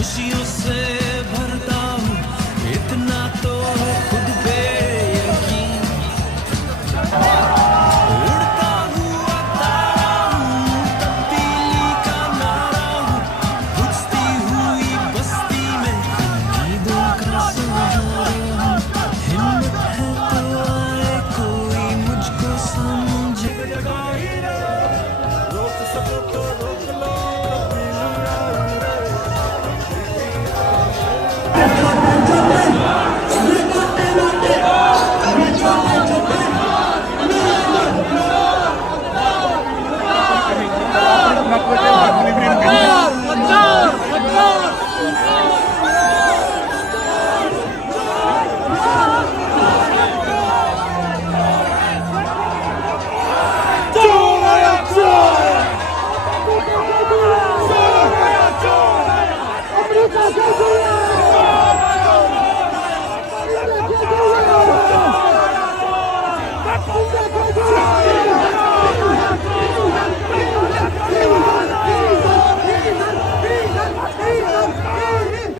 खुशियों से भरता हूँ इतना तो है खुद पे यकीन। उड़ता हुआ तारा हूँ, तब्दीली का नारा हूँ, बुझती हुई बस्ती में नींदों का सहारा हूँ। हिम्मत है तो आए कोई मुझको समझे। रोक सको तो रोक लो, Let's go!